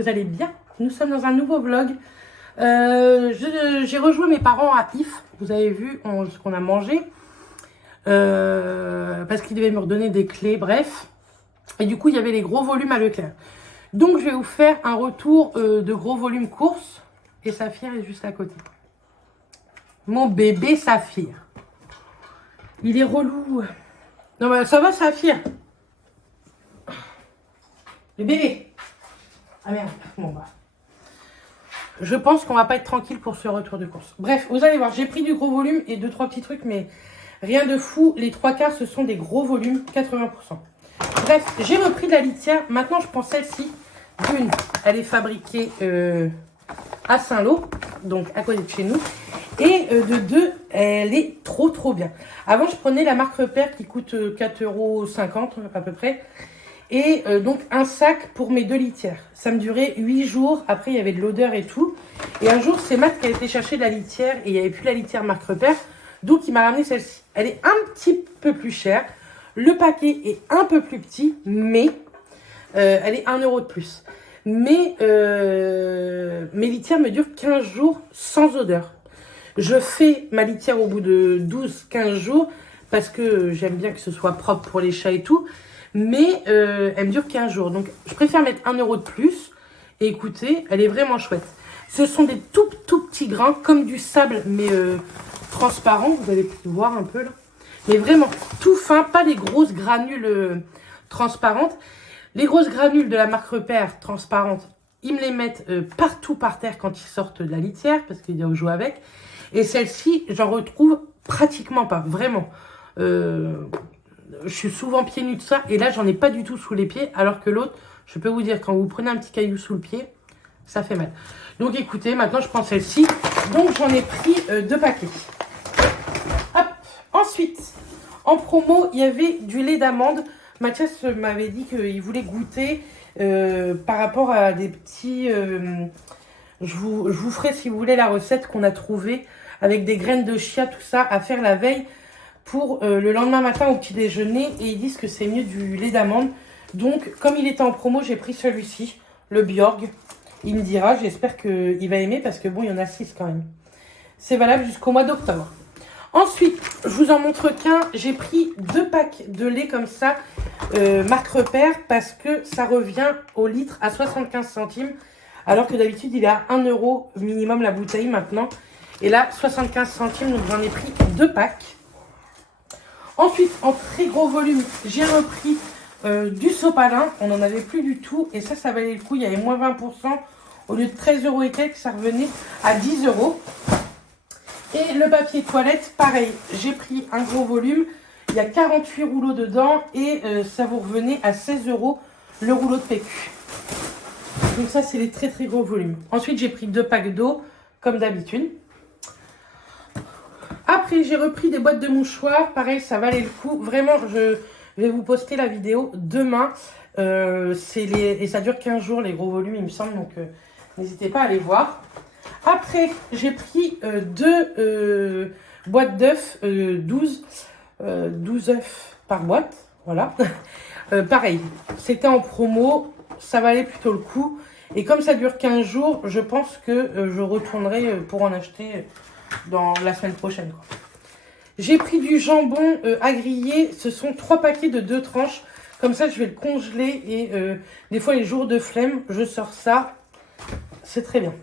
vous allez bien. Nous sommes dans un nouveau vlog. J'ai rejoint mes parents à If. Vous avez vu ce qu'on a mangé. Parce qu'ils devaient me redonner des clés, bref. Et du coup, il y avait les gros volumes à Leclerc. Donc, je vais vous faire un retour de gros volumes courses. Et Saphir est juste à côté. Mon bébé Saphir. Il est relou. Non, mais ça va, Saphir? Le bébé. Ah merde, bon bah. Je pense qu'on va pas être tranquille pour ce retour de course. Bref, vous allez voir, j'ai pris du gros volume et 2-3 petits trucs, mais rien de fou. Les 3/4, ce sont des gros volumes, 80%. Bref, j'ai repris de la litière. Maintenant, je prends celle-ci. D'une, elle est fabriquée à Saint-Lô, donc à côté de chez nous. Et de deux, elle est trop bien. Avant, je prenais la marque Repère qui coûte 4,50 € à peu près. Et donc un sac pour mes 2 litières. Ça me durait 8 jours. Après, il y avait de l'odeur et tout. Et un jour, c'est Matt qui a été chercher de la litière. Et il n'y avait plus la litière marque Repère. Donc, il m'a ramené celle-ci. Elle est un petit peu plus chère. Le paquet est un peu plus petit. Mais elle est 1 € de plus. Mais mes litières me durent 15 jours sans odeur. Je fais ma litière au bout de 12-15 jours. Parce que j'aime bien que ce soit propre pour les chats et tout. Mais elle me dure 15 jours. Donc, je préfère mettre 1 € de plus. Et écoutez, elle est vraiment chouette. Ce sont des tout petits grains, comme du sable, mais transparent. Vous allez voir un peu là. Mais vraiment tout fin, pas les grosses granules transparentes. Les grosses granules de la marque Repère transparentes, ils me les mettent partout par terre quand ils sortent de la litière, parce qu'il y a à jouer avec. Et celle-ci, j'en retrouve pratiquement pas, vraiment. Je suis souvent pieds nus de ça. Et là, j'en ai pas du tout sous les pieds. Alors que l'autre, je peux vous dire, quand vous prenez un petit caillou sous le pied, ça fait mal. Donc, écoutez, maintenant, je prends celle-ci. Donc, j'en ai pris 2 paquets. Hop. Ensuite, en promo, il y avait du lait d'amande. Mathias m'avait dit qu'il voulait goûter par rapport à des petits... je vous ferai, si vous voulez, la recette qu'on a trouvée avec des graines de chia, tout ça, à faire la veille pour le lendemain matin au petit déjeuner. Et ils disent que c'est mieux du lait d'amande. Donc, comme il était en promo, j'ai pris celui-ci, le Bjorg. Il me dira, j'espère qu'il va aimer parce que bon, il y en a 6 quand même. C'est valable jusqu'au mois d'octobre. Ensuite, je vous en montre qu'un. J'ai pris 2 packs de lait comme ça, marque Repère, parce que ça revient au litre à 75 centimes. Alors que d'habitude, il est à 1 € minimum la bouteille maintenant. Et là, 75 centimes, donc j'en ai pris 2 packs. Ensuite, en très gros volume, j'ai repris du sopalin. On n'en avait plus du tout. Et ça valait le coup. Il y avait moins 20%. Au lieu de 13 € et quelques, ça revenait à 10 €. Et le papier toilette, pareil. J'ai pris un gros volume. Il y a 48 rouleaux dedans. Et ça vous revenait à 16 € le rouleau de PQ. Donc ça, c'est les très gros volumes. Ensuite, j'ai pris 2 packs d'eau, comme d'habitude. Après, j'ai repris des boîtes de mouchoirs. Pareil, ça valait le coup. Vraiment, je vais vous poster la vidéo demain. Et ça dure 15 jours, les gros volumes, il me semble. Donc, n'hésitez pas à aller voir. Après, j'ai pris 2 boîtes d'œufs, 12 œufs par boîte. Voilà. Pareil, c'était en promo. Ça valait plutôt le coup. Et comme ça dure 15 jours, je pense que je retournerai pour en acheter dans la semaine prochaine. J'ai pris du jambon à griller. Ce sont 3 paquets de 2 tranches. Comme ça, je vais le congeler. Et des fois, les jours de flemme, je sors ça. C'est très bien.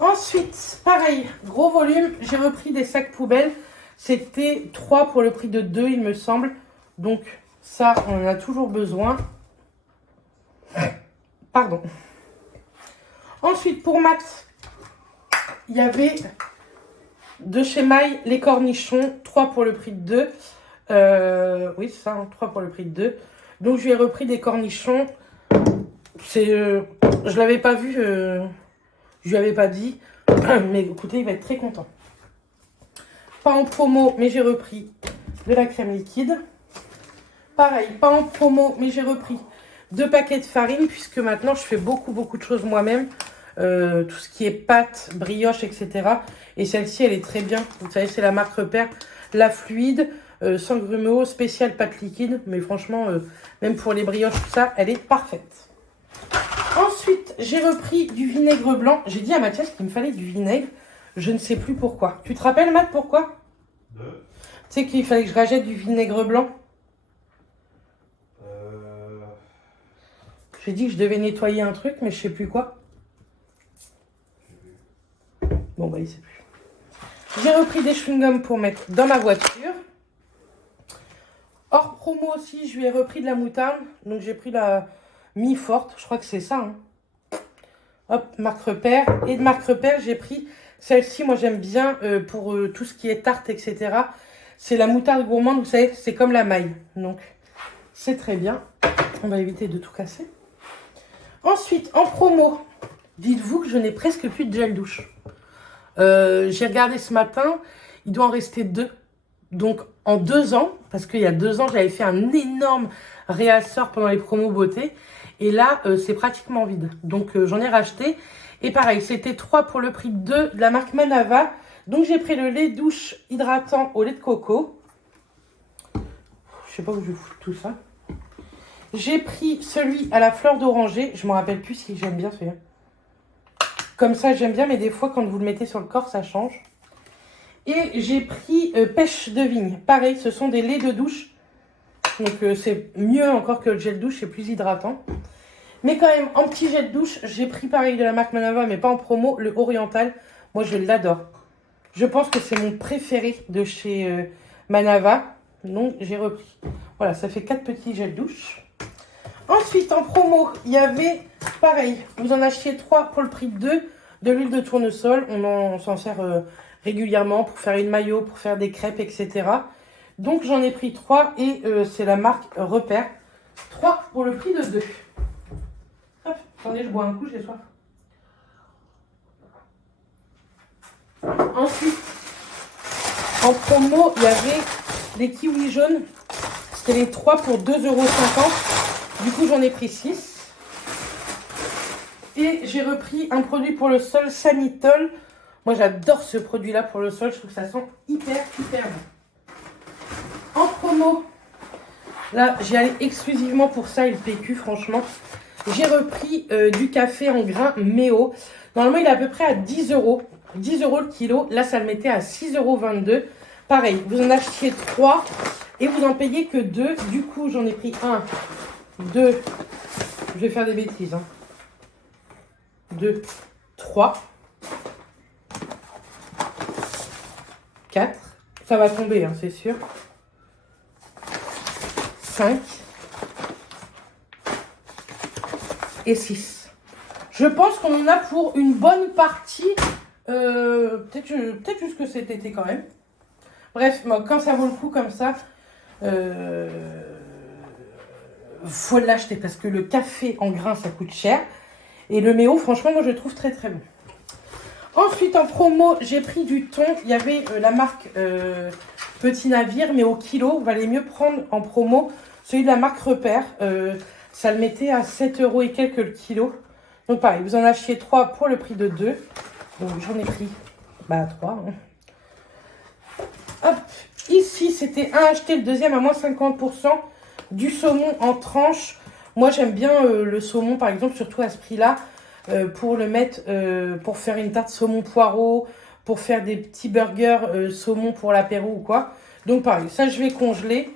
Ensuite, pareil, gros volume. J'ai repris des sacs poubelles. C'était 3 pour le prix de 2, il me semble. Donc, ça, on en a toujours besoin. Pardon. Ensuite, pour Max, il y avait de chez Maille les cornichons, 3 pour le prix de 2. Oui, c'est ça, hein, 3 pour le prix de 2. Donc, je lui ai repris des cornichons. Je l'avais pas vu, je lui avais pas dit. Mais écoutez, il va être très content. Pas en promo, mais j'ai repris de la crème liquide. Pareil, pas en promo, mais j'ai repris 2 paquets de farine, puisque maintenant, je fais beaucoup de choses moi-même. Tout ce qui est pâte, brioche, etc. Et celle-ci, elle est très bien. Vous savez, c'est la marque Repère. La fluide, sans grumeaux, spéciale pâte liquide. Mais franchement, même pour les brioches, tout ça, elle est parfaite. Ensuite, Ensuite, j'ai repris du vinaigre blanc. J'ai dit à Mathias qu'il me fallait du vinaigre. Je ne sais plus pourquoi. Tu te rappelles, Matt, pourquoi? Tu sais qu'il fallait que je rachète du vinaigre blanc. J'ai dit que je devais nettoyer un truc, mais je sais plus quoi. Bon, bah, il sait plus. J'ai repris des chewing-gums pour mettre dans ma voiture. Hors promo aussi, je lui ai repris de la moutarde. Donc, j'ai pris la mi-forte. Je crois que c'est ça. Hein. Hop, marque repère. Et de marque repère, j'ai pris celle-ci. Moi, j'aime bien pour tout ce qui est tarte, etc. C'est la moutarde gourmande. Vous savez, c'est comme la maille. Donc, c'est très bien. On va éviter de tout casser. Ensuite, en promo, dites-vous que je n'ai presque plus de gel douche. J'ai regardé ce matin, il doit en rester 2. Donc, en 2 ans, parce qu'il y a 2 ans, j'avais fait un énorme réassort pendant les promos beauté. Et là, c'est pratiquement vide. Donc, j'en ai racheté. Et pareil, c'était 3 pour le prix de 2 de la marque Manava. Donc, j'ai pris le lait douche hydratant au lait de coco. Je sais pas où je fous tout ça. J'ai pris celui à la fleur d'oranger. Je me rappelle plus si j'aime bien celui-là. Comme ça, j'aime bien, mais des fois, quand vous le mettez sur le corps, ça change. Et j'ai pris pêche de vigne. Pareil, ce sont des laits de douche. Donc, c'est mieux encore que le gel douche, c'est plus hydratant. Mais quand même, en petit gel douche, j'ai pris pareil de la marque Manava, mais pas en promo, le Oriental. Moi, je l'adore. Je pense que c'est mon préféré de chez Manava. Donc, j'ai repris. Voilà, ça fait 4 petits gels douche. Ensuite, en promo, il y avait, pareil, vous en achetiez 3 pour le prix de 2 de l'huile de tournesol. On s'en sert régulièrement pour faire une maillot, pour faire des crêpes, etc. Donc, j'en ai pris 3 et c'est la marque Repère. 3 pour le prix de 2. Hop, attendez, je bois un coup, j'ai soif. Ensuite, en promo, il y avait les kiwis jaunes. C'était les 3 pour 2,50 €. Du coup, j'en ai pris 6. Et j'ai repris un produit pour le sol, Sanitol. Moi, j'adore ce produit-là pour le sol. Je trouve que ça sent hyper bon. En promo, là, j'y allais exclusivement pour ça et le PQ, franchement. J'ai repris du café en grains Méo. Normalement, il est à peu près à 10 €. 10 € le kilo. Là, ça le mettait à 6,22 €. Pareil, vous en achetiez 3 et vous en payez que 2. Du coup, j'en ai pris 1, 2. Je vais faire des bêtises. 2, 3, 4. Ça va tomber, hein, c'est sûr. 5 et 6. Je pense qu'on en a pour une bonne partie. Peut-être jusque cet été quand même. Bref, quand ça vaut le coup comme ça, faut l'acheter parce que le café en grains, ça coûte cher. Et le Méo, franchement, moi, je le trouve très bon. Ensuite, en promo, j'ai pris du thon. Il y avait la marque Petit Navire, mais au kilo, valait mieux prendre en promo celui de la marque Repère. Ça le mettait à 7 € et quelques le kilo. Donc, pareil, vous en achetiez 3 pour le prix de 2. Donc, j'en ai pris 3. Hein. Hop, ici, c'était un acheté, le deuxième à moins 50%. Du saumon en tranches. Moi, j'aime bien le saumon, par exemple, surtout à ce prix-là, pour le mettre, pour faire une tarte saumon poireau, pour faire des petits burgers saumon pour l'apéro ou quoi. Donc, pareil, ça, je vais congeler.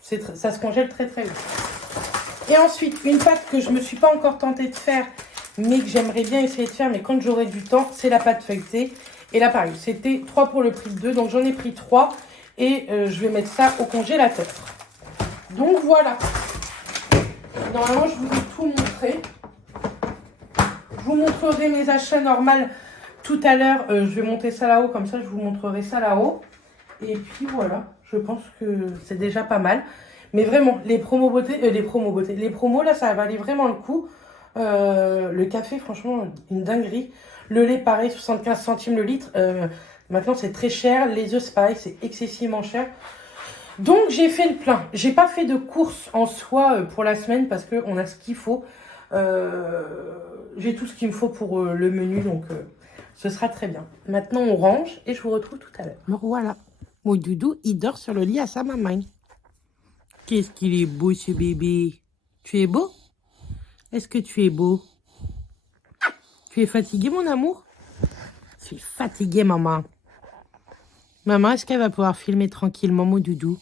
Ça se congèle très vite. Et ensuite, une pâte que je ne me suis pas encore tentée de faire, mais que j'aimerais bien essayer de faire, mais quand j'aurai du temps, c'est la pâte feuilletée. Et là, pareil, c'était 3 pour le prix de 2, donc j'en ai pris 3 et je vais mettre ça au congélateur. Donc voilà. Normalement, je vous ai tout montré. Je vous montrerai mes achats normaux tout à l'heure. Je vais monter ça là-haut, comme ça, je vous montrerai ça là-haut. Et puis voilà, je pense que c'est déjà pas mal. Mais vraiment, les promos beauté, les promos là, ça valait vraiment le coup. Le café, franchement, une dinguerie. Le lait, pareil, 75 centimes le litre. Maintenant, c'est très cher. Les œufs, c'est pareil, c'est excessivement cher. Donc, j'ai fait le plein. J'ai pas fait de courses en soi pour la semaine parce qu'on a ce qu'il faut. J'ai tout ce qu'il me faut pour le menu, donc ce sera très bien. Maintenant, on range et je vous retrouve tout à l'heure. Bon, voilà. Mon doudou, il dort sur le lit à sa maman. Qu'est-ce qu'il est beau, ce bébé. Tu es beau? Est-ce que tu es beau? Tu es fatiguée, mon amour? Je suis fatiguée, maman. Maman, est-ce qu'elle va pouvoir filmer tranquillement mon doudou?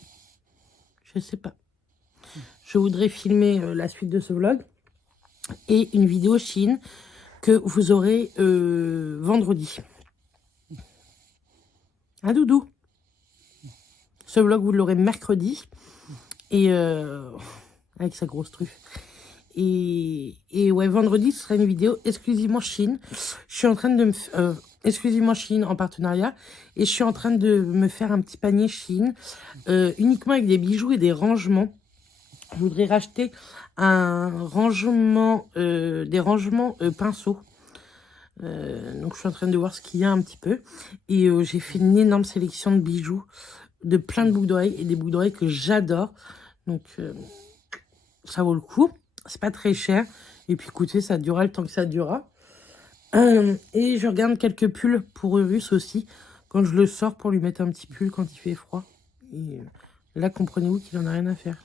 Je sais pas. Je voudrais filmer la suite de ce vlog et une vidéo Chine que vous aurez vendredi. Un doudou. Ce vlog, vous l'aurez mercredi. Et avec sa grosse truffe. Et ouais, vendredi, ce sera une vidéo exclusivement Chine. Je suis en train de me... exclusivement Chine en partenariat. Et je suis en train de me faire un petit panier Chine. Uniquement avec des bijoux et des rangements. Je voudrais racheter un rangement... des rangements pinceaux. Donc je suis en train de voir ce qu'il y a un petit peu. Et j'ai fait une énorme sélection de bijoux. De plein de boucles d'oreilles. Et des boucles d'oreilles que j'adore. Donc ça vaut le coup. C'est pas très cher. Et puis écoutez, ça durera le temps que ça durera. Et je regarde quelques pulls pour Urus aussi. Quand je le sors pour lui mettre un petit pull quand il fait froid. Et là, comprenez-vous qu'il en a rien à faire.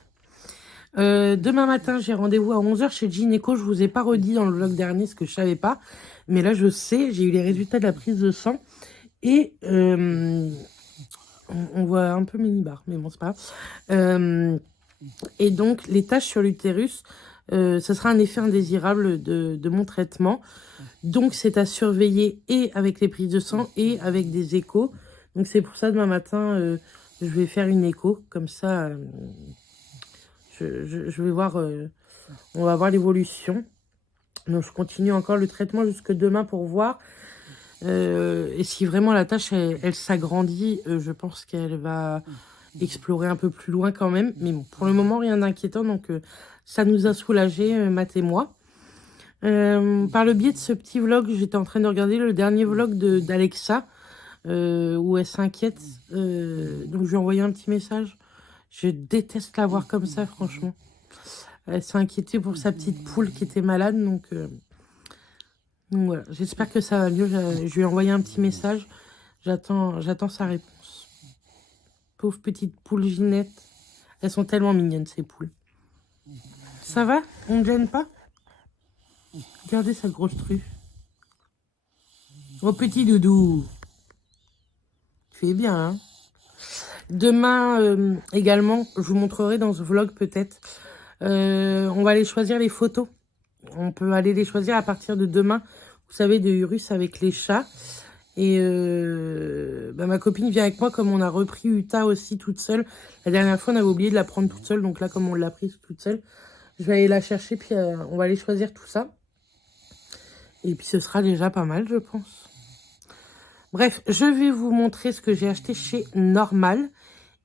Demain matin, j'ai rendez-vous à 11 h chez le gynéco. Je vous ai pas redit dans le vlog dernier ce que je savais pas. Mais là, je sais. J'ai eu les résultats de la prise de sang. Et on voit un peu mini-bar. Mais bon, c'est pas grave. Et donc, les taches sur l'utérus, ce sera un effet indésirable de mon traitement. Donc, c'est à surveiller et avec les prises de sang et avec des échos. Donc, c'est pour ça, demain matin, je vais faire une écho. Comme ça, je vais voir, on va voir l'évolution. Donc, je continue encore le traitement jusque demain pour voir. Et si vraiment la tache, elle s'agrandit, je pense qu'elle va... explorer un peu plus loin quand même. Mais bon, pour le moment, rien d'inquiétant. Donc, ça nous a soulagés, Matt et moi. Par le biais de ce petit vlog, j'étais en train de regarder le dernier vlog d'Alexa, où elle s'inquiète. Donc, je lui ai envoyé un petit message. Je déteste la voir comme ça, franchement. Elle s'est inquiétée pour sa petite poule qui était malade. Donc voilà, j'espère que ça va mieux. Je lui ai envoyé un petit message. J'attends sa réponse. Pauvre petite poule Ginette. Elles sont tellement mignonnes, ces poules. Ça va? On ne gêne pas? Regardez sa grosse truffe. Oh, petit doudou. Tu es bien, hein? Demain, également, je vous montrerai dans ce vlog, peut-être. On va aller choisir les photos. On peut aller les choisir à partir de demain. Vous savez, de Urus avec les chats. Et ma copine vient avec moi, comme on a repris Uta aussi toute seule. La dernière fois, on avait oublié de la prendre toute seule. Donc là, comme on l'a prise toute seule, je vais aller la chercher. Puis on va aller choisir tout ça. Et puis ce sera déjà pas mal, je pense. Bref, je vais vous montrer ce que j'ai acheté chez Normal.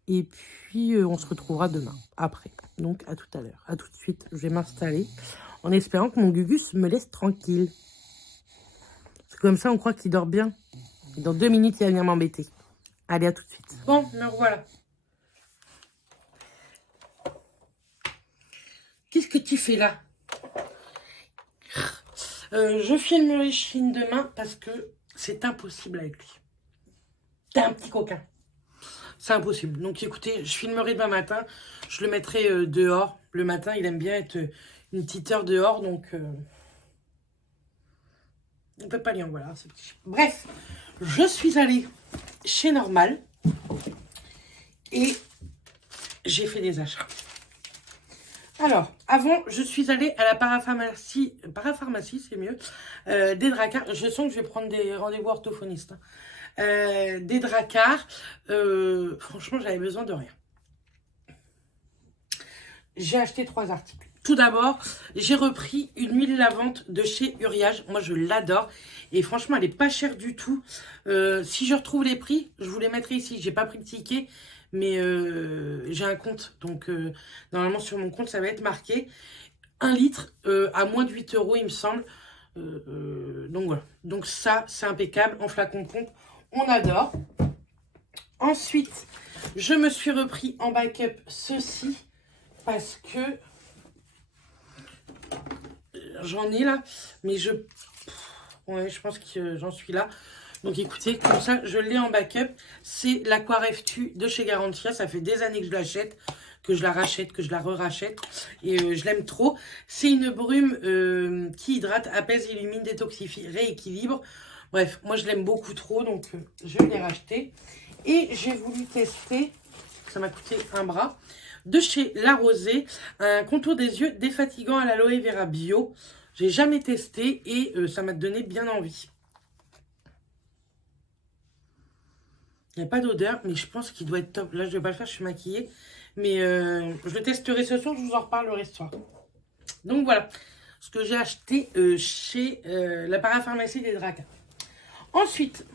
Et puis on se retrouvera demain, après. Donc à tout à l'heure. À tout de suite, je vais m'installer. En espérant que mon Gugus me laisse tranquille. C'est comme ça, on croit qu'il dort bien. Dans 2 minutes, il va venir m'embêter. Allez, à tout de suite. Bon, me revoilà. Qu'est-ce que tu fais là? Je filmerai Chine demain parce que c'est impossible avec lui. T'es un petit coquin. C'est impossible. Donc écoutez, je filmerai demain matin. Je le mettrai dehors. Le matin, il aime bien être une petite heure dehors. Donc on peut pas lui en voilà. Bref, je suis allée chez Normal. Et j'ai fait des achats. Alors, avant, je suis allée à la parapharmacie, c'est mieux, des Drakkar. Je sens que je vais prendre des rendez-vous orthophonistes. Des Drakkar, franchement, j'avais besoin de rien. J'ai acheté 3 articles. Tout d'abord, j'ai repris une huile lavante de chez Uriage. Moi, je l'adore. Et franchement, elle n'est pas chère du tout. Si je retrouve les prix, je vous les mettrai ici. J'ai pas pris de ticket. Mais j'ai un compte, donc normalement sur mon compte ça va être marqué 1 litre à moins de 8 €, il me semble. Donc voilà, donc ça c'est impeccable, en flacon pompe, on adore. Ensuite, je me suis repris en backup ceci parce que j'en ai là, mais je pense que j'en suis là. Donc écoutez, comme ça, je l'ai en backup. C'est l'Aquaref Tu de chez Garantia. Ça fait des années que je l'achète, que je la rachète, que je la re-rachète. Et je l'aime trop. C'est une brume qui hydrate, apaise, illumine, détoxifie, rééquilibre. Bref, moi je l'aime beaucoup trop, donc je l'ai racheté. Et j'ai voulu tester, ça m'a coûté un bras, de chez La Rosée, un contour des yeux défatigant à l'aloe vera bio. J'ai jamais testé et ça m'a donné bien envie. Il n'y a pas d'odeur, mais je pense qu'il doit être top. Là, je ne vais pas le faire, je suis maquillée. Mais je le testerai ce soir, je vous en reparlerai ce soir. Donc voilà, ce que j'ai acheté chez la parapharmacie des Dracs. Ensuite,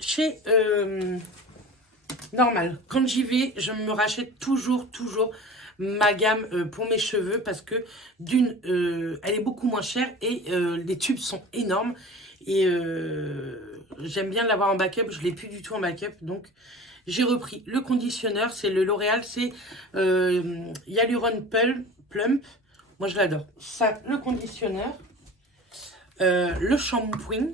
chez Normal, quand j'y vais, je me rachète toujours ma gamme pour mes cheveux parce que d'une, elle est beaucoup moins chère et les tubes sont énormes. Et j'aime bien l'avoir en backup, je ne l'ai plus du tout en backup. Donc j'ai repris le conditionneur, c'est le L'Oréal, c'est Hyaluron Plump. Moi je l'adore. Ça, le conditionneur, le shampoing.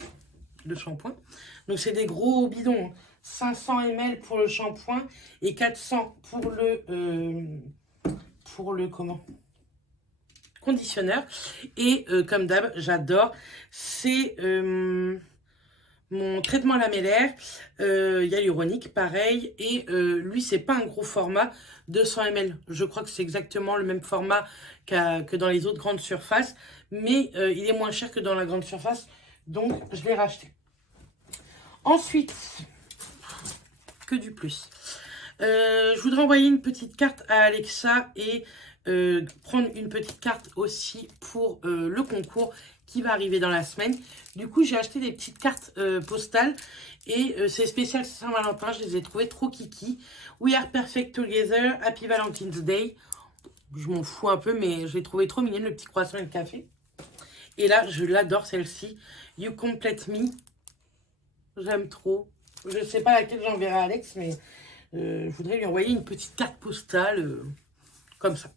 Donc c'est des gros bidons, 500 ml pour le shampoing et 400 pour le conditionneur. Et comme d'hab, j'adore. C'est mon traitement lamellaire hyaluronique, pareil. Et lui, c'est pas un gros format, 200 ml. Je crois que c'est exactement le même format que dans les autres grandes surfaces. Mais il est moins cher que dans la grande surface. Donc, je l'ai racheté. Ensuite, que du plus. Je voudrais envoyer une petite carte à Alexa et prendre une petite carte aussi pour le concours qui va arriver dans la semaine. Du coup, j'ai acheté des petites cartes postales et c'est spécial Saint-Valentin. Je les ai trouvées trop kiki. We are perfect together. Happy Valentine's Day. Je m'en fous un peu, mais je l'ai trouvé trop mignonne, le petit croissant et le café. Et là, je l'adore celle-ci. You Complete Me. J'aime trop. Je ne sais pas laquelle j'enverrai à Alex, mais je voudrais lui envoyer une petite carte postale comme ça.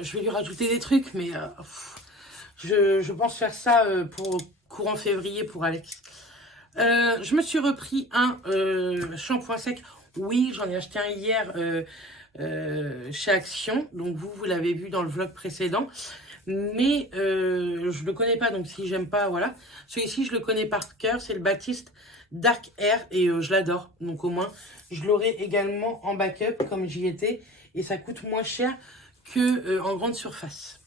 Je vais lui rajouter des trucs, mais je pense faire ça pour courant février pour Alex. Je me suis repris un shampoing sec. Oui, j'en ai acheté un hier chez Action. Donc vous l'avez vu dans le vlog précédent. Mais je le connais pas, donc si j'aime pas, voilà. Celui-ci, je le connais par cœur, c'est le Baptiste Dark Air et je l'adore. Donc au moins, je l'aurai également en backup comme j'y étais et ça coûte moins cher que en grande surface.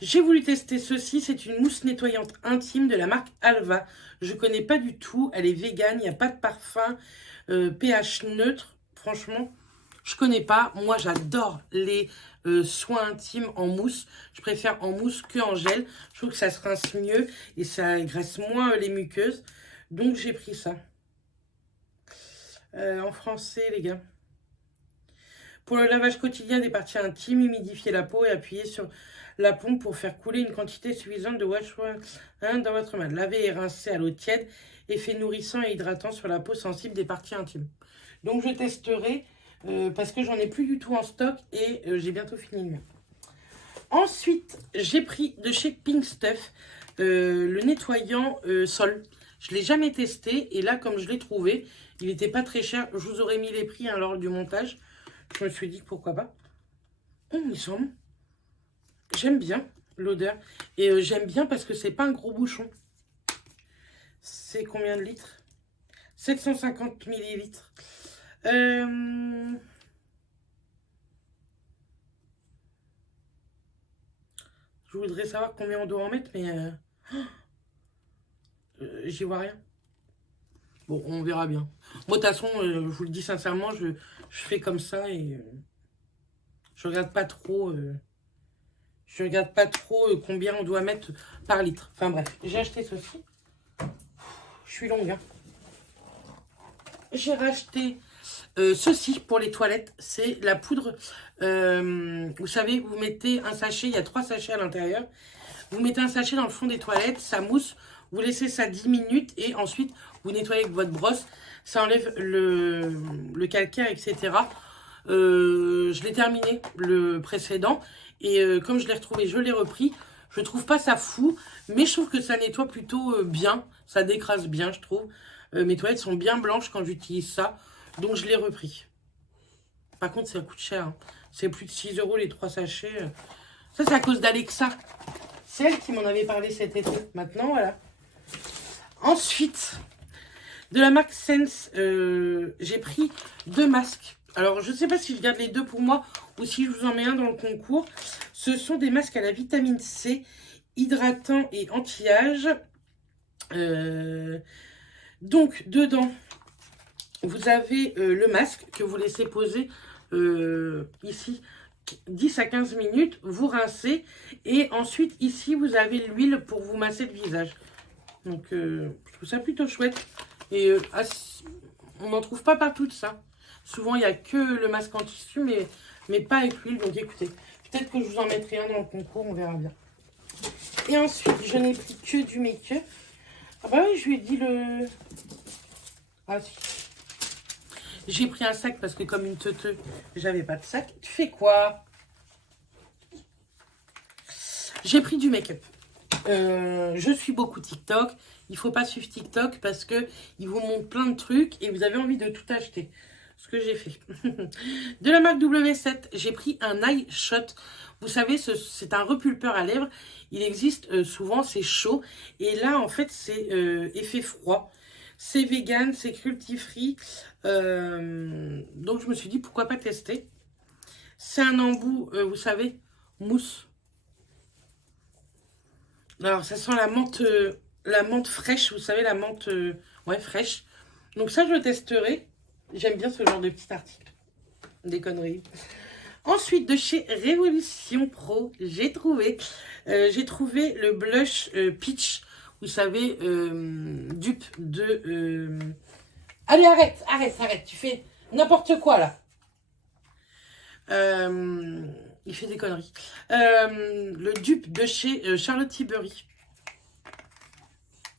J'ai voulu tester ceci, c'est une mousse nettoyante intime de la marque Alva. Je connais pas du tout, elle est végane, il n'y a pas de parfum, pH neutre, franchement. Je connais pas. Moi, j'adore les soins intimes en mousse. Je préfère en mousse que en gel. Je trouve que ça se rince mieux et ça graisse moins les muqueuses. Donc, j'ai pris ça. En français, les gars. Pour le lavage quotidien des parties intimes, humidifiez la peau et appuyez sur la pompe pour faire couler une quantité suffisante de wash dans votre main. Lavez et rincez à l'eau tiède. Effet nourrissant et hydratant sur la peau sensible des parties intimes. Donc, je testerai. Parce que j'en ai plus du tout en stock et j'ai bientôt fini le mien. Ensuite, j'ai pris de chez Pink Stuff le nettoyant sol. Je ne l'ai jamais testé et là, comme je l'ai trouvé, il n'était pas très cher. Je vous aurais mis les prix lors du montage. Je me suis dit pourquoi pas. Il sent bon. J'aime bien l'odeur et j'aime bien parce que c'est pas un gros bouchon. C'est combien de litres? 750 millilitres. Je voudrais savoir combien on doit en mettre, mais j'y vois rien. Bon, on verra bien. Moi, de toute façon, je vous le dis sincèrement, je fais comme ça et je regarde pas trop. Combien on doit mettre par litre. Enfin bref, j'ai acheté ceci. Je suis longue. Hein. J'ai racheté ceci pour les toilettes. C'est la poudre. Vous savez, vous mettez un sachet. Il y a 3 sachets à l'intérieur. Vous mettez un sachet dans le fond des toilettes. Ça mousse. Vous laissez ça 10 minutes. Et ensuite, vous nettoyez avec votre brosse. Ça enlève le calcaire, etc. Je l'ai terminé, le précédent. Et comme je l'ai retrouvé, je l'ai repris. Je trouve pas ça fou. Mais je trouve que ça nettoie plutôt bien. Ça décrase bien, je trouve. Mes toilettes sont bien blanches quand j'utilise ça. Donc, je l'ai repris. Par contre, ça coûte cher. Hein. C'est plus de 6 € les 3 sachets. Ça, c'est à cause d'Alexa. C'est elle qui m'en avait parlé cet été. Maintenant, voilà. Ensuite, de la marque Sense, j'ai pris 2 masques. Alors, je ne sais pas si je garde les 2 pour moi ou si je vous en mets un dans le concours. Ce sont des masques à la vitamine C, hydratant et anti-âge. Donc, dedans, vous avez le masque que vous laissez poser ici 10 à 15 minutes. Vous rincez. Et ensuite, ici, vous avez l'huile pour vous masser le visage. Donc, je trouve ça plutôt chouette. Et on n'en trouve pas partout de ça. Souvent, il n'y a que le masque en tissu, mais pas avec l'huile. Donc, écoutez, peut-être que je vous en mettrai un dans le concours, on verra bien. Et ensuite, je n'ai pris que du make-up. Ah bah oui, je lui ai dit le... Ah si. J'ai pris un sac parce que comme une teuteux, j'avais pas de sac. Tu fais quoi? J'ai pris du make-up. Je suis beaucoup TikTok. Il faut pas suivre TikTok parce que il vous montre plein de trucs et vous avez envie de tout acheter. Ce que j'ai fait. De la marque W7, j'ai pris un eye shot. Vous savez, c'est un repulpeur à lèvres. Il existe souvent, c'est chaud. Et là, en fait, c'est effet froid. C'est vegan, c'est cruelty-free. Donc, je me suis dit, pourquoi pas tester. C'est un embout, vous savez, mousse. Alors, ça sent la menthe fraîche. Vous savez, la menthe ouais, fraîche. Donc, ça, je le testerai. J'aime bien ce genre de petit article. Des conneries. Ensuite, de chez Révolution Pro, j'ai trouvé le blush Peach. Vous savez, dupe de... Allez, arrête. Tu fais n'importe quoi, là. Il fait des conneries. Le dupe de chez Charlotte Tilbury.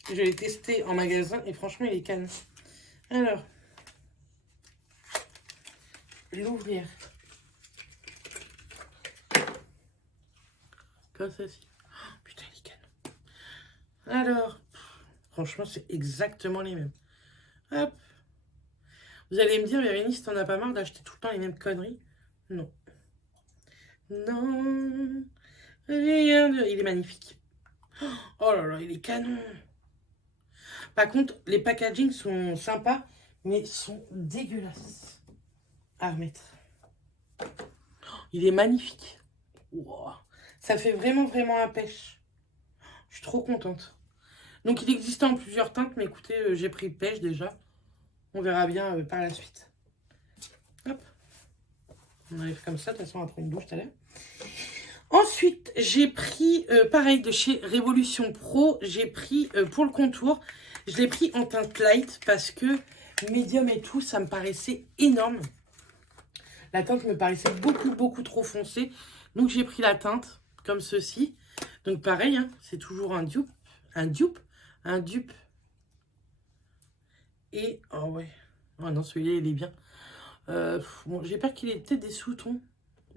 Je l'ai testé en magasin et franchement, il est canon. Alors... l'ouvrir comme ceci. Oh, putain, il est canon. Alors, franchement, c'est exactement les mêmes. Hop. Vous allez me dire, Bérénice, t'en as pas marre d'acheter tout le temps les mêmes conneries? Non. Non. Rien de... Il est magnifique. Oh là là, il est canon. Par contre, les packagings sont sympas, mais sont dégueulasses à remettre. Il est magnifique. Wow. Ça fait vraiment un pêche. Je suis trop contente. Donc, il existait en plusieurs teintes, mais écoutez, j'ai pris pêche déjà. On verra bien par la suite. Hop. On arrive comme ça, de toute façon, après une douche tout à l'heure. Ensuite, j'ai pris, pareil, de chez Révolution Pro, j'ai pris pour le contour, je l'ai pris en teinte light parce que médium et tout, ça me paraissait énorme. La teinte me paraissait beaucoup trop foncée. Donc, j'ai pris la teinte comme ceci. Donc, pareil, hein, c'est toujours un dupe. Et, oh ouais. Oh non, celui-là, il est bien. Bon, j'ai peur qu'il ait peut-être des sous-tons.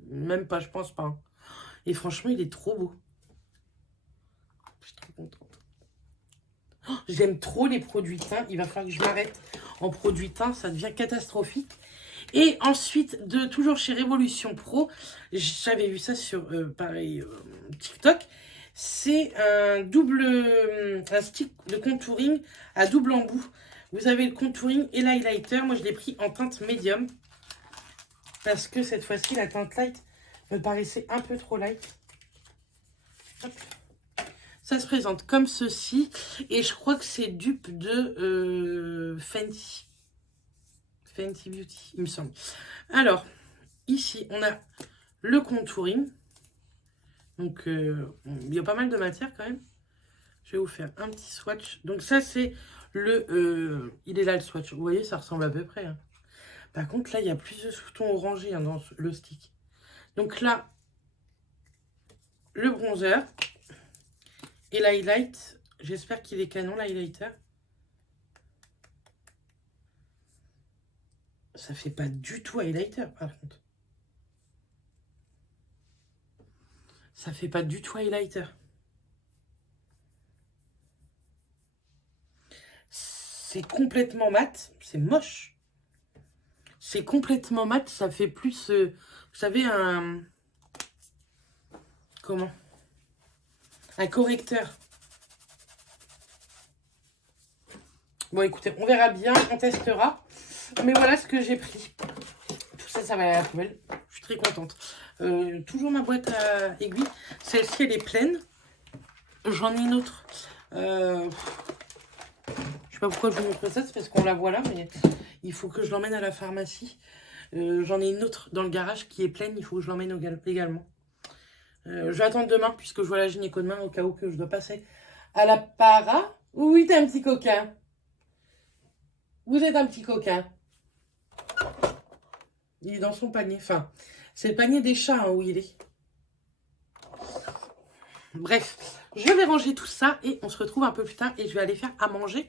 Même pas, je pense pas. Hein. Et franchement, il est trop beau. Je suis trop contente. Oh, j'aime trop les produits teints. Il va falloir que je m'arrête en produits teints. Ça devient catastrophique. Et ensuite, toujours chez Révolution Pro, j'avais vu ça sur, pareil, TikTok. C'est un stick de contouring à double embout. Vous avez le contouring et l'highlighter. Moi, je l'ai pris en teinte médium. Parce que cette fois-ci, la teinte light me paraissait un peu trop light. Hop. Ça se présente comme ceci. Et je crois que c'est dupe de Fenty. Fenty Beauty, il me semble. Alors, ici, on a le contouring. Donc, il y a pas mal de matière quand même. Je vais vous faire un petit swatch. Donc, ça, c'est le... il est là, le swatch. Vous voyez, ça ressemble à peu près. Hein. Par contre, là, il y a plus de sous-tons orangés hein, dans le stick. Donc là, le bronzer et l'highlight. J'espère qu'il est canon, l'highlighter. Ça fait pas du tout highlighter, par contre. Ça fait pas du tout highlighter. C'est complètement mat. C'est moche. C'est complètement mat, ça fait plus, vous savez, un... Comment? Un correcteur. Bon, écoutez, on verra bien, on testera. Mais voilà ce que j'ai pris. Tout ça, ça va aller à la poubelle. Je suis très contente. Toujours ma boîte à aiguilles. Celle-ci, elle est pleine. J'en ai une autre. Je sais pas pourquoi je vous montre ça, c'est parce qu'on la voit là, mais il faut que je l'emmène à la pharmacie. J'en ai une autre dans le garage qui est pleine, il faut que je l'emmène également. Je vais attendre demain, puisque je vois la gynéco demain, au cas où que je dois passer à la para. Oui, t'es un petit coquin. Vous êtes un petit coquin. Il est dans son panier. Enfin, c'est le panier des chats hein, où il est. Bref, je vais ranger tout ça et on se retrouve un peu plus tard et je vais aller faire à manger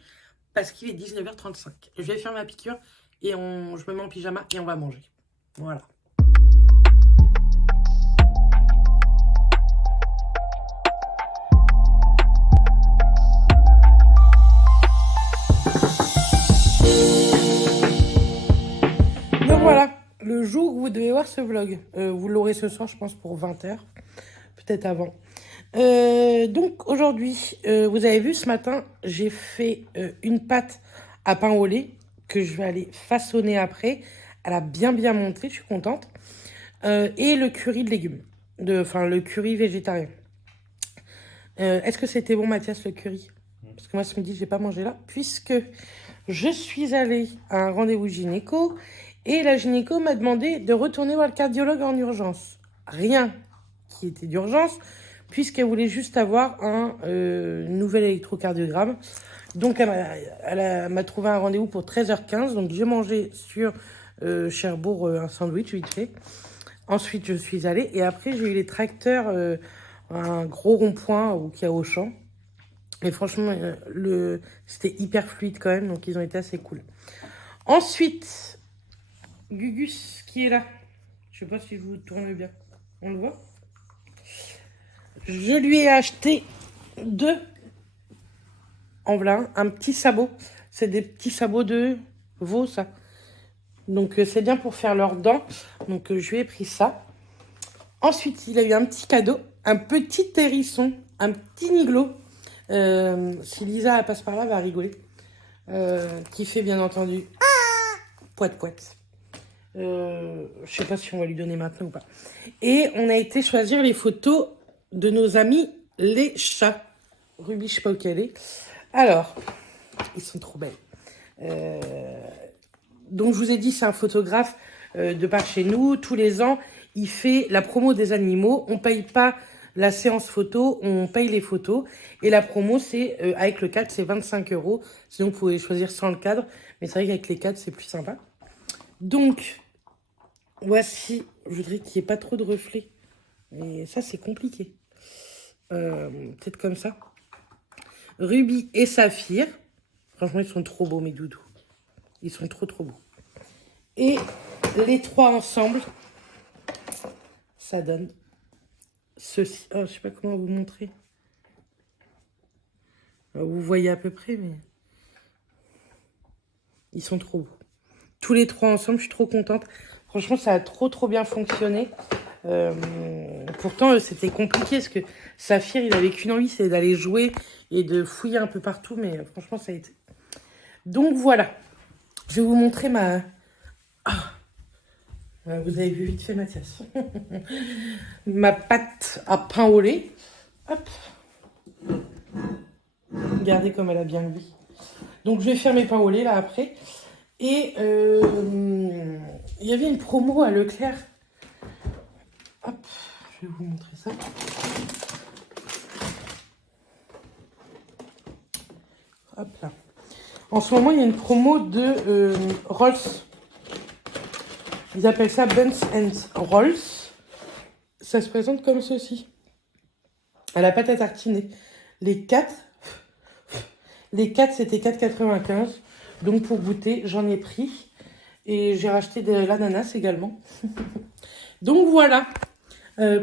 parce qu'il est 19h35. Je vais faire ma piqûre et je me mets en pyjama et on va manger. Voilà. Donc voilà, le jour où vous devez voir ce vlog. Vous l'aurez ce soir, je pense, pour 20h. Peut-être avant. Donc aujourd'hui, vous avez vu ce matin, j'ai fait une pâte à pain au lait que je vais aller façonner après. Elle a bien monté, je suis contente. Et le curry de légumes, enfin le curry végétarien. Est-ce que c'était bon Mathias le curry? Parce que moi ce midi j'ai pas mangé là, puisque je suis allée à un rendez-vous gynéco et la gynéco m'a demandé de retourner voir le cardiologue en urgence. Rien qui était d'urgence, puisqu'elle voulait juste avoir un nouvel électrocardiogramme. Donc, elle m'a trouvé un rendez-vous pour 13h15. Donc, j'ai mangé sur Cherbourg un sandwich vite fait. Ensuite, je suis allée. Et après, j'ai eu les tracteurs, un gros rond-point qui a Auchan. Et franchement, c'était hyper fluide quand même. Donc, ils ont été assez cool. Ensuite, Gugus qui est là. Je sais pas si je vous tourne bien. On le voit? Je lui ai acheté en voilà, un petit sabot. C'est des petits sabots de veau, ça. Donc, c'est bien pour faire leurs dents. Donc, je lui ai pris ça. Ensuite, il a eu un petit cadeau. Un petit hérisson. Un petit niglo. Si Lisa passe par là, elle va rigoler. Qui fait, bien entendu, poète poète. Je sais pas si on va lui donner maintenant ou pas. Et on a été choisir les photos de nos amis les chats. Ruby, je sais pas où qu'elle est. Alors, ils sont trop belles. Donc, je vous ai dit, c'est un photographe de par chez nous. Tous les ans, il fait la promo des animaux. On paye pas la séance photo, on paye les photos. Et la promo, c'est avec le cadre, c'est 25 €. Sinon, vous pouvez choisir sans le cadre. Mais c'est vrai qu'avec les cadres, c'est plus sympa. Donc, voici. Je voudrais qu'il n'y ait pas trop de reflets. Et ça, c'est compliqué. Peut-être comme ça. Ruby et Saphir. Franchement, ils sont trop beaux, mes doudous. Ils sont trop beaux. Et les trois ensemble, ça donne ceci. Oh, je sais pas comment vous montrer. Vous voyez à peu près, mais ils sont trop beaux. Tous les trois ensemble, je suis trop contente. Franchement, ça a trop bien fonctionné. Pourtant, c'était compliqué parce que Saphir, il avait qu'une envie, c'est d'aller jouer et de fouiller un peu partout. Mais franchement, ça a été. Donc voilà. Je vais vous montrer ma... Ah. Vous avez vu vite fait, Mathias. Ma pâte à pain au lait. Hop. Regardez comme elle a bien levé. Donc, je vais faire mes pains au lait, là, après. Et il y avait une promo à Leclerc. Hop. Je vais vous montrer ça. Hop là. En ce moment, il y a une promo de Rolls. Ils appellent ça Buns and Rolls. Ça se présente comme ceci. À la pâte à tartiner. Les 4, c'était 4,95 €. Donc, pour goûter, j'en ai pris. Et j'ai racheté de l'ananas également. Donc, voilà.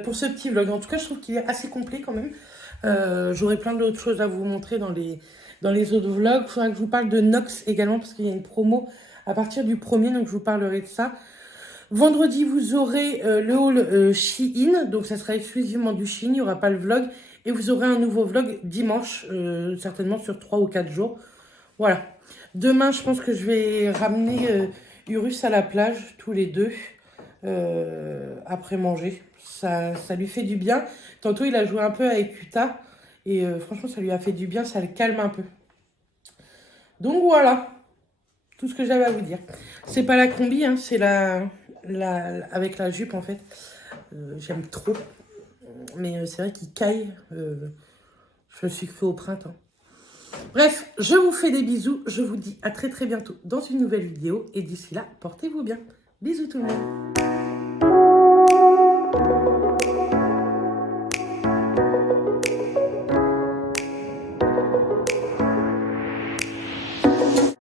Pour ce petit vlog. En tout cas, je trouve qu'il est assez complet quand même. J'aurai plein d'autres choses à vous montrer dans les autres vlogs. Il faudra que je vous parle de Nox également parce qu'il y a une promo à partir du 1er, donc je vous parlerai de ça. Vendredi, vous aurez le haul Shein, donc ça sera exclusivement du Shein, il n'y aura pas le vlog. Et vous aurez un nouveau vlog dimanche, certainement sur 3 ou 4 jours. Voilà. Demain, je pense que je vais ramener Urus à la plage, tous les deux, après manger. Ça lui fait du bien. Tantôt, il a joué un peu avec Utah. Et franchement, ça lui a fait du bien, ça le calme un peu. Donc voilà, tout ce que j'avais à vous dire. C'est pas la combi, hein, c'est avec la jupe en fait. J'aime trop. Mais c'est vrai qu'il caille. Je me suis fait au printemps. Bref, je vous fais des bisous. Je vous dis à très très bientôt dans une nouvelle vidéo. Et d'ici là, portez-vous bien. Bisous tout le monde.